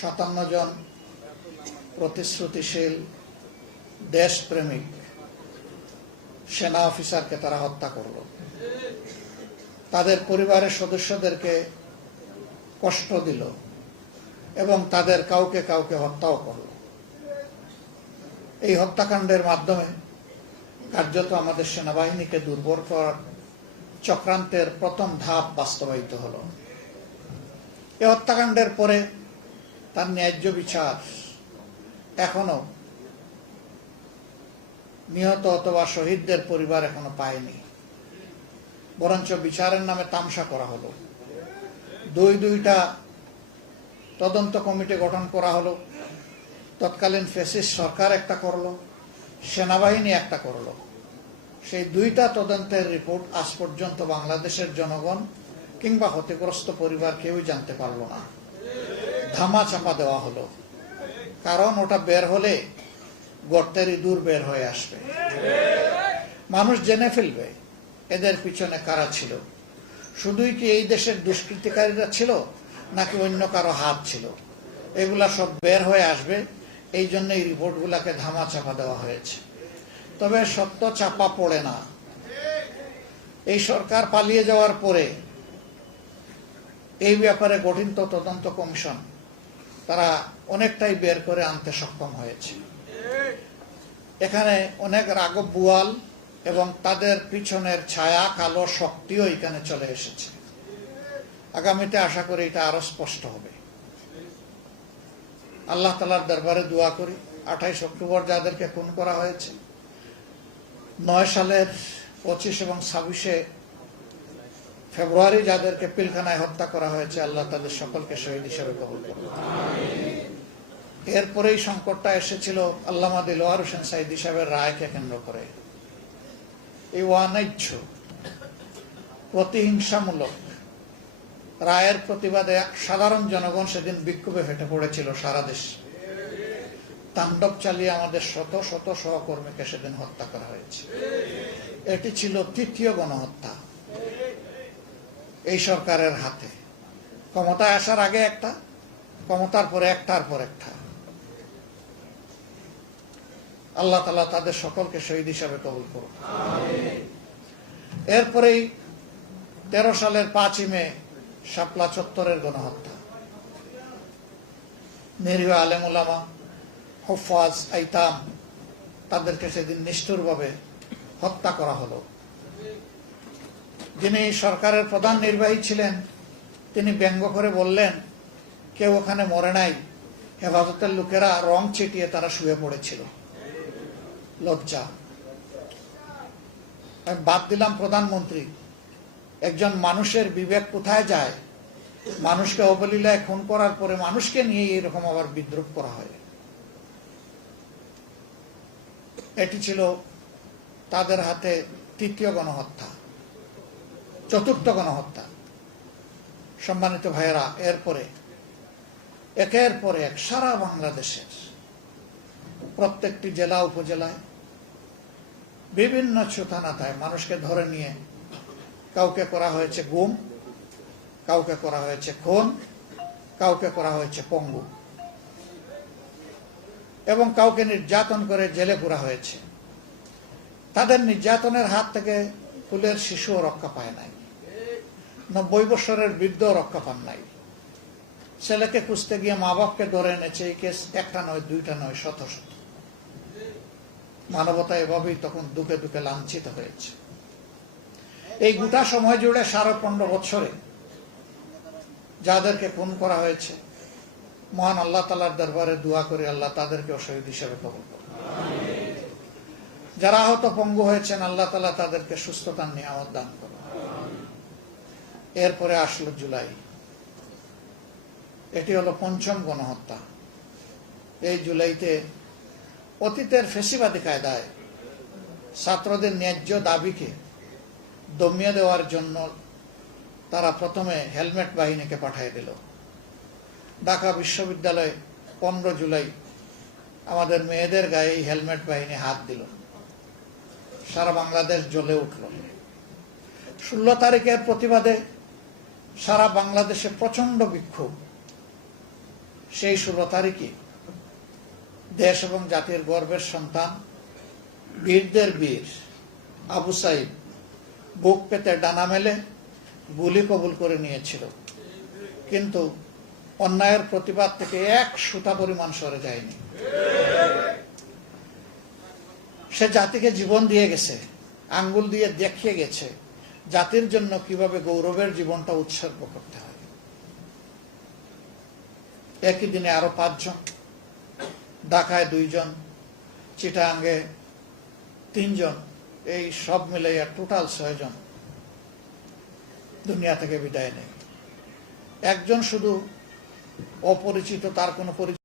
57 জন প্রতিশ্রুতিশীল দেশপ্রেমিক সেনা অফিসারকে তারা হত্যা করল। তাদের পরিবারের সদস্যদেরকে কষ্ট দিল এবং তাদের কাউকে কাউকে হত্যাও করল। এই হত্যাকাণ্ডের মাধ্যমে কার্যত আমাদের সেনাবাহিনীকে দুর্বল করার চক্রান্তের প্রথম ধাপ বাস্তবায়িত হল। এই হত্যাকাণ্ডের পরে তার ন্যায্য বিচার এখনো নিহত অথবা শহীদদের পরিবার এখনো পায়নি, বরঞ্চ বিচারের নামে তামসা করা হলো। দুইটা তদন্ত কমিটি গঠন করা হলো। তৎকালীন ফ্যাসিস্ট সরকার একটা করলো, সেনাবাহিনী একটা করলো। সেই দুইটা তদন্তের রিপোর্ট আজ পর্যন্ত বাংলাদেশের জনগণ কিংবা ক্ষতিগ্রস্ত পরিবার কেউই জানতে পারলো না। ধামা চাপা দেওয়া হলো, কারণ ওটা বের হলে গর্তের ইঁদুর বের হয়ে আসবে। মানুষ জেনে ফেলবে এদের পিছনে কারা ছিল। শুধুই কি এই দেশের দুষ্কৃতিকারীরা ছিল নাকি অন্য কারো হাত ছিল, এগুলা সব বের হয়ে আসবে। এই জন্য এই রিপোর্টগুলাকে ধামা চাপা দেওয়া হয়েছে। তবে সত্য চাপা পড়ে না। এই সরকার পালিয়ে যাওয়ার পরে এই ব্যাপারে গঠিত তদন্ত কমিশন তারা অনেকটাই বের করে আনতে সক্ষম হয়েছে। এখানে অনেক রাঘব বুয়াল এবং তাদের পিছনের ছায়া কালো শক্তিও এখানে চলে এসেছে। আগামীতে আশা করি এটা আরো স্পষ্ট হবে। আল্লাহ তাআলার দরবারে দোয়া করি 28 অক্টোবর যাদেরকে খুন করা হয়েছে, 9 সালের 25 এবং 26 ফেব্রুয়ারি যাদেরকে পিলখানায় হত্যা করা হয়েছে, আল্লাহ তাদের সকলকে শহীদ হিসেবে কবুল করুন। এরপরেই সংকটটা এসেছিল আল্লামা দিলওয়ার হোসেন সাঈদী সাহেবের রায়কে কেন্দ্র করে। এই অন্যায্য প্রতিহিংসামূলক রায়ের প্রতিবাদে সাধারণ জনগণ সেদিন বিক্ষোভে ফেটে পড়েছিল। সারা দেশ তাণ্ডব চালিয়ে আমাদের শত শত সহকর্মীকে সেদিন হত্যা করা হয়েছে। এটি ছিল তৃতীয় গণহত্যা এই সরকারের হাতে। ক্ষমতায় আসার আগে একটা, ক্ষমতার পরে একটার পর একটা। আল্লাহ তাআলা তাদের সকলকে শহীদ হিসাবে কবুল করুন। এরপরেই 13 সালের 5ই মে শাপলা চত্বরের গণহত্যা। নিরীহ আলেম ওলামা, হুফাজ, আইতাম তাদেরকে সেদিন নিষ্ঠুরভাবে হত্যা করা হলো। যিনি সরকারের প্রধান নির্বাহী ছিলেন তিনি ব্যঙ্গ করে বললেন, কেউ ওখানে মরে নাই, হেফাজতের লোকেরা রং ছিটিয়ে তারা শুয়ে পড়েছিল। লজ্জা। আমি বাদ দিলাম প্রধানমন্ত্রী, একজন মানুষের বিবেক কোথায় যায়? মানুষকে অবলীলায় খুন করার পরে মানুষকে নিয়ে এরকম আবার বিদ্রুপ করা হয়। এটি ছিল তাদের হাতে তৃতীয় গণহত্যা। চতুর্থ গণহত্যা। সম্মানিত ভাইয়েরা, এরপরে একের পর এক সারা বাংলাদেশের প্রত্যেকটি জেলা উপজেলায় বিভিন্ন ছোথানাতায় মানুষকে ধরে নিয়ে কাউকে করা হয়েছে গুম, কাউকে করা হয়েছে খুন, কাউকে করা হয়েছে পঙ্গু এবং কাউকে নির্যাতন করে জেলে পুরা হয়েছে। তাদের নির্যাতনের হাত থেকে কুলের শিশুও রক্ষা পায় নাই, 90 বছরের বৃদ্ধ রক্ষা পান নাই। ছেলেকে খুঁজতে গিয়ে মা বাপকে ধরে এনেছে। এই কেস একটা নয়, দুইটা নয়, শত শত। মানবতা এভাবেই তখন দুঃখে দুঃখে লাঞ্ছিত হয়েছে। এই গোটা সময় জুড়ে 15.5 বছরে যাদেরকে খুন করা হয়েছে, মহান আল্লাহ তাআলার দরবারে দোয়া করে আল্লাহ তাদেরকে শহীদ হিসেবে কবুল করুন। যারা আহত পঙ্গু হয়েছেন, আল্লাহ তাআলা তাদেরকে সুস্থতার নিয়ামত দান করুন। এরপরে আসলো জুলাই। এটি হলো 5ম গণহত্যা। এই জুলাইতে অতীতের ফেসিবাদী কায়দায় ছাত্রদের ন্যায্য দাবিকে দমিয়ে দেওয়ার জন্য তারা প্রথমে হেলমেট বাহিনীকে পাঠিয়ে দিল। ঢাকা বিশ্ববিদ্যালয়ে 15 জুলাই আমাদের মেয়েদের গায়ে এই হেলমেট বাহিনী হাত দিল। সারা বাংলাদেশ জ্বলে উঠল। 16 তারিখের প্রতিবাদে সারা বাংলাদেশে প্রচন্ড বিক্ষোভ। সেই 16 তারিখে দেশ এবং জাতির গর্বের সন্তান, বীরদের বীর আবু সাইদ বুক পেতে ডানা মেলে গুলি কবুল করে নিয়েছিল, কিন্তু অন্যায়ের প্রতিবাদ থেকে এক সুতা পরিমাণ সরে যায়নি। সে জাতিকে জীবন দিয়ে গেছে, আঙ্গুল দিয়ে দেখিয়ে গেছে জাতির জন্য কিভাবে গৌরবের জীবনটা উৎসর্গ করতে হয়। একই দিনে আরো 5 জন, ঢাকায় 2 জন, চিটাগাঙ্গে 3 জন, এই সব মিলে টোটাল 6 জন দুনিয়া থেকে বিদায় নেয়। একজন শুধু অপরিচিত, তার কোনো পরিচয়